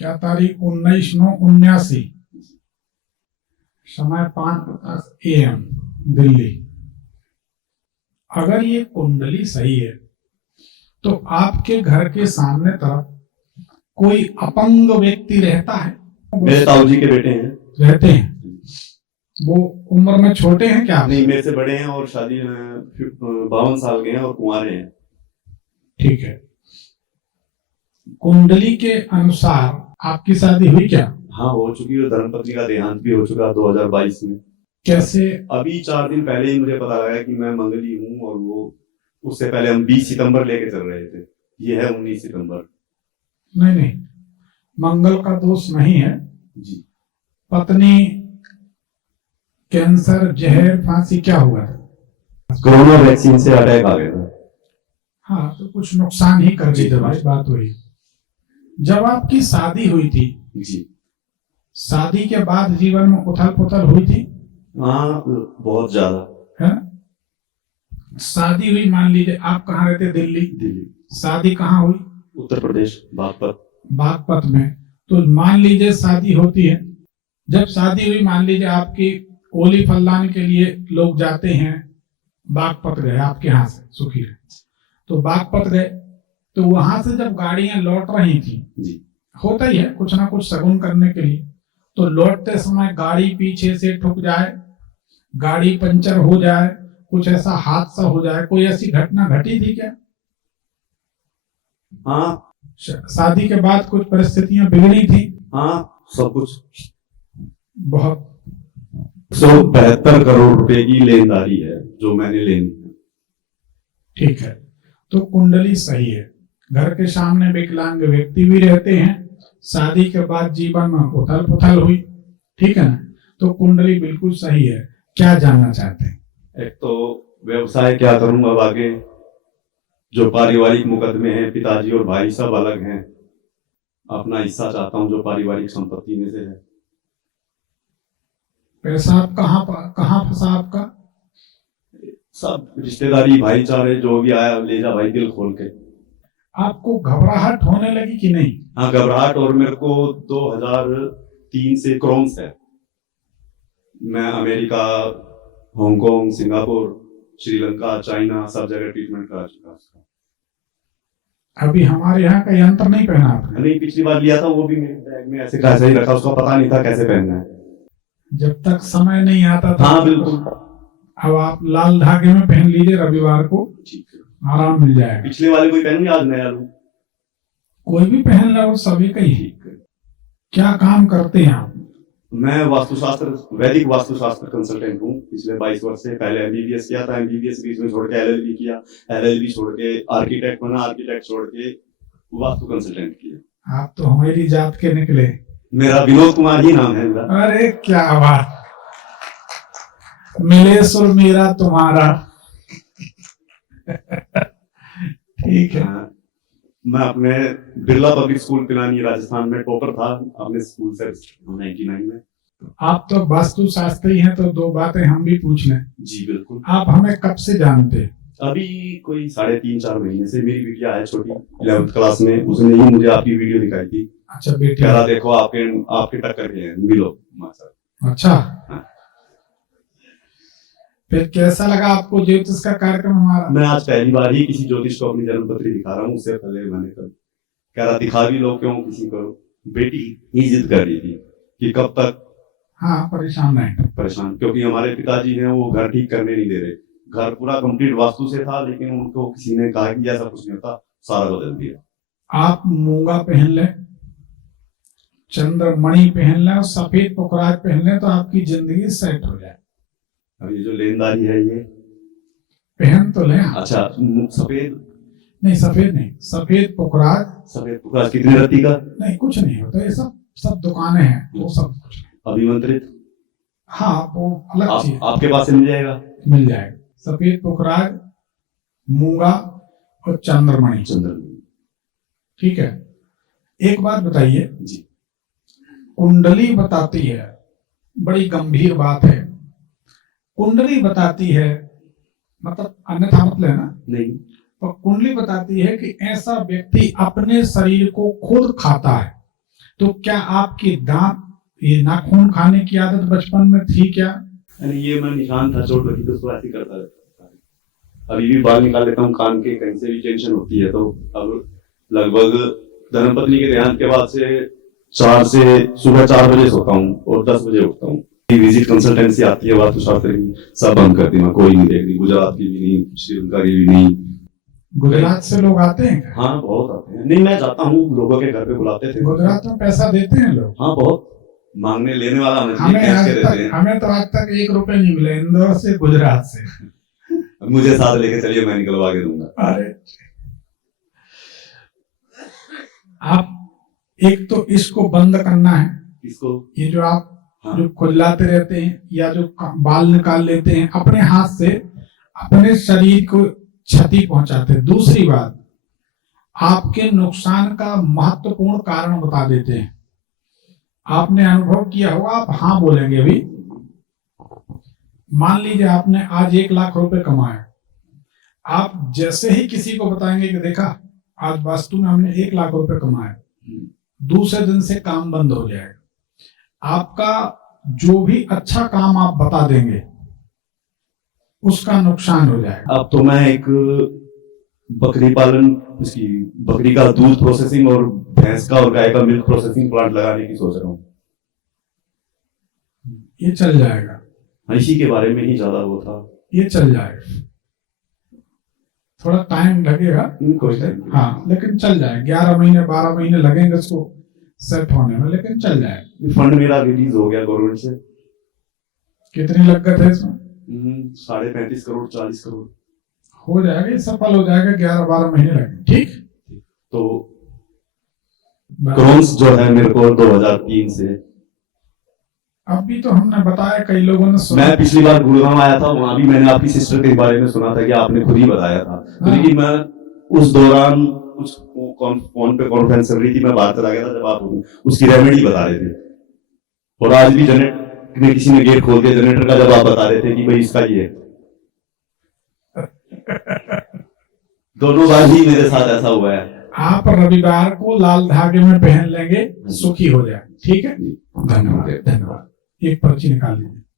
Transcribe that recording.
क्या तारीख 19/9/79, समय 5:50 AM, दिल्ली। अगर ये कुंडली सही है तो आपके घर के सामने तरफ कोई अपंग व्यक्ति रहता है? मेरे ताऊजी के बेटे हैं। रहते हैं। वो उम्र में छोटे हैं क्या? नहीं, मेरे से बड़े हैं और शादी 52 साल के हैं और कुंवारे हैं। ठीक है। कुंडली के अनुसार आपकी शादी हुई क्या? हाँ, हो चुकी है। धर्मपत्नी का देहांत भी हो चुका 2022 में। कैसे? अभी 4 दिन पहले ही मुझे पता लगा कि मैं मंगली हूँ, और वो उससे पहले हम 20 सितंबर लेके चल रहे थे। ये है 19 सितंबर। नहीं, मंगल का दोष नहीं है जी। पत्नी कैंसर, जहर, फांसी क्या हुआ था? कोरोना वैक्सीन से अटैक आ गया था। हाँ, तो कुछ नुकसान ही कर दी दवाई। बात हुई जब आपकी शादी हुई थी जी। शादी के बाद जीवन में उथल पुथल हुई थी? हाँ, बहुत ज्यादा है। शादी हुई, मान लीजिए आप कहाँ रहते? दिल्ली। शादी कहाँ हुई? उत्तर प्रदेश, बागपत में। तो मान लीजिए शादी होती है, जब शादी हुई मान लीजिए आपकी ओली फल्लान के लिए लोग जाते हैं, बागपत गए आपके यहाँ से, सुखी रहे, तो बागपत गए, तो वहां से जब गाड़ियां लौट रही थी जी, होता ही है कुछ ना कुछ शगुन करने के लिए, तो लौटते समय गाड़ी पीछे से ठुक जाए, गाड़ी पंचर हो जाए, कुछ ऐसा हादसा हो जाए, कोई ऐसी घटना घटी थी क्या? हाँ। शादी के बाद कुछ परिस्थितियां बिगड़ी थी? हाँ, सब कुछ। बहुत 172 करोड़ रुपए की लेनदारी है जो मैंने लेनी है। ठीक है, तो कुंडली सही है। घर के सामने विकलांग व्यक्ति भी रहते हैं, शादी के बाद जीवन में उथल पुथल हुई, ठीक है ना? तो कुंडली बिल्कुल सही है। क्या जानना चाहते हैं? एक तो व्यवसाय क्या करूं अब आगे, जो पारिवारिक मुकदमे हैं, पिताजी और भाई सब अलग हैं, अपना हिस्सा चाहता हूं जो पारिवारिक संपत्ति में से है। पैसा कहाँ फंसा आपका? सब रिश्तेदारी, भाईचारे, जो भी आया ले जा भाई, दिल खोल के। आपको घबराहट होने लगी कि नहीं? हाँ, घबराहट। और मेरे को 2003 से क्रॉन्स है। मैं America, Hong Kong, Singapore, Sri Lanka, China, सब जगह ट्रीटमेंट करा चुका। अभी हमारे यहाँ का यंत्र नहीं पहना आपने? नहीं, पिछली बार लिया था, वो भी मेरे बैग में ऐसे कैसे ही रखा, उसका पता नहीं था कैसे पहनना है। जब तक समय नहीं आता था। हाँ, बिल्कुल। अब आप लाल धागे में पहन लीजिए, रविवार को ठीक है, आराम मिल जाएगा। पिछले वाले कोई पहनूंगी, आज नया लूं। कोई भी पहन लो, सभी का ही। क्या काम करते हैं आप? मैं वास्तुशास्त्र, वैदिक वास्तुशास्त्र कंसल्टेंट हूँ पिछले 22 वर्ष से। पहले MBBS किया था, MBBS बीच में छोड़ के LLB किया, LLB छोड़ के आर्किटेक्ट बना, आर्किटेक्ट छोड़ के वास्तु कंसल्टेंट किया। आप तो हमारी जात के निकले। मेरा विनोद कुमार ही नाम है मेरा। अरे क्या बात, मिले सुर मेरा तुम्हारा। ठीक है। मैं अपने बिरला पब्लिक स्कूल पिलानी राजस्थान में टॉपर था अपने स्कूल से 99 में। आप तो वास्तु शास्त्री हैं, तो 2 बातें हम भी पूछ लें। जी बिल्कुल। आप हमें कब से जानते हैं? अभी कोई 3.5-4 महीने से। मेरी बिटिया है छोटी, 11th क्लास में, उसने ही मुझे आपकी वीडियो दिखाई थी। अच्छा बेटी, कह रहा देखो आपके टक्कर के हैं, मिलो मासा। अच्छा। हाँ। फिर कैसा लगा आपको ज्योतिष का कार्यक्रम हमारा? मैं आज पहली बार ही किसी ज्योतिष को अपनी जन्मपत्री दिखा रहा हूँ। उससे पहले मैंने कह रहा दिखा भी लो, क्यों किसी को। बेटी ही जिद कर रही थी कि कब तक। हाँ, परेशान नहीं। परेशान क्योंकि हमारे पिताजी हैं, वो घर ठीक करने नहीं दे रहे। घर पूरा कंप्लीट वास्तु से था, लेकिन उनको किसी ने कहा कि ऐसा कुछ नहीं होता, सारा बदल दिया। आप मूंगा पहन लें, चंद्रमणि पहन लें और सफेद पुखराज पहन लें, तो आपकी जिंदगी सेट हो जाए। अब ये जो लेनदारी है ये पहन तो लें। अच्छा, सफेद नहीं, सफेद नहीं, सफेद पुखराज। सफेद पुखराज कितनी रत्ती का? नहीं, कुछ नहीं होता, ये सब दुकानें हैं, वो सब कुछ नहीं। अभिमंत्रित? हाँ, वो अलग चीज। आपके पास से मिल जाएगा? मिल जाएगा। सफेद पुखराज, मूंगा और चंद्रमणि। ठीक है। एक बात बताइए जी। कुंडली बताती है, बड़ी गंभीर बात है, कुंडली बताती है, मतलब अन्यथा मत लेना नहीं, तो कुंडली बताती है कि ऐसा व्यक्ति अपने शरीर को खुद खाता है। तो क्या आपकी दांत ये नाखून खाने की आदत बचपन में थी क्या? यानी ये मैं निशान था चोट लगी तो उसको ऐसे ही करता रहता था। अभी भी बाल निकाल लेता हूँ कान के, कहीं से भी टेंशन होती है तो। अब लगभग धर्मपत्नी के देहांत के बाद से सुबह 4 बजे सोता हूँ और 10 बजे उठता हूँ। विजिट कंसल्टेंसी आती है वास्तुशास्त्र की, सब बंद कर दी, मैं कोई नहीं देख रही, गुजरात की भी नहीं, श्रीलंका की भी नहीं। गुजरात से लोग आते हैं क्या? हाँ बहुत आते हैं। नहीं मैं जाता हूँ, लोगों के घर पे बुलाते थे। गुजरात में पैसा देते हैं लोग? हाँ बहुत, मांगने लेने वाला होना चाहिए, कैश के देते हैं। हमें तो आज तक 1 रुपए नहीं मिले इंदौर से गुजरात से। मुझे साथ लेके चलिए, मैं निकलवा के दूंगा। अरे आप एक तो इसको बंद करना है, इसको ये जो आप हाँ। जो खुजलाते रहते हैं या जो बाल निकाल लेते हैं अपने हाथ से, अपने शरीर को क्षति पहुंचाते हैं। दूसरी बात, आपके नुकसान का महत्वपूर्ण कारण बता देते हैं। आपने अनुभव किया होगा, आप हाँ बोलेंगे अभी। मान लीजिए आपने आज 1 लाख रुपए कमाए, आप जैसे ही किसी को बताएंगे कि देखा आज वास्तु में हमने 1 लाख रुपए कमाए, दूसरे दिन से काम बंद हो जाएगा। आपका जो भी अच्छा काम आप बता देंगे उसका नुकसान हो जाएगा। अब तो मैं एक बकरी पालन, इसकी बकरी का दूध प्रोसेसिंग और भैंस का और गाय का मिल्क प्रोसेसिंग प्लांट लगाने की सोच रहा हूँ। ये चल जाएगा, इसी के बारे में ही ज्यादा वो था। ये चल जाएगा, थोड़ा टाइम लगेगा कोई टाइम हाँ, लेकिन चल जाएगा। 11 महीने 12 महीने लगेंगे इसको सेट होने में, लेकिन चल जाएगा। फंड मेरा रिलीज हो गया गवर्नमेंट से। कितनी लागत है इसमें? 35.5 करोड़ 40 करोड़ हो जाएगा, ये सफल हो जाएगा। 11-12 महीने लगेंगे। ठीक, तो क्रॉन्स जो है मेरे को 2003 से। अभी तो हमने बताया, कई लोगों ने सुना। मैं पिछली बार गुड़गांव आया था, वहां भी मैंने आपकी सिस्टर के बारे में सुना था कि आपने खुद ही बताया था। तो लेकिन मैं उस दौरान कुछ फोन पे कॉन्फ्रेंस चल रही थी, मैं बाहर चला गया था जब आप उसकी रेमेडी बता रहे थे। और आज भी जनरेटर में किसी ने गेट खोल दिया जनरेटर का, जब आप बता रहे थे कि भाई इसका ये दोनों बार ही मेरे साथ ऐसा हुआ है। आप रविवार को लाल धागे में पहन लेंगे, सुखी हो जाए। ठीक है, धन्यवाद धन्यवाद। एक पर्ची निकाल लीजिए।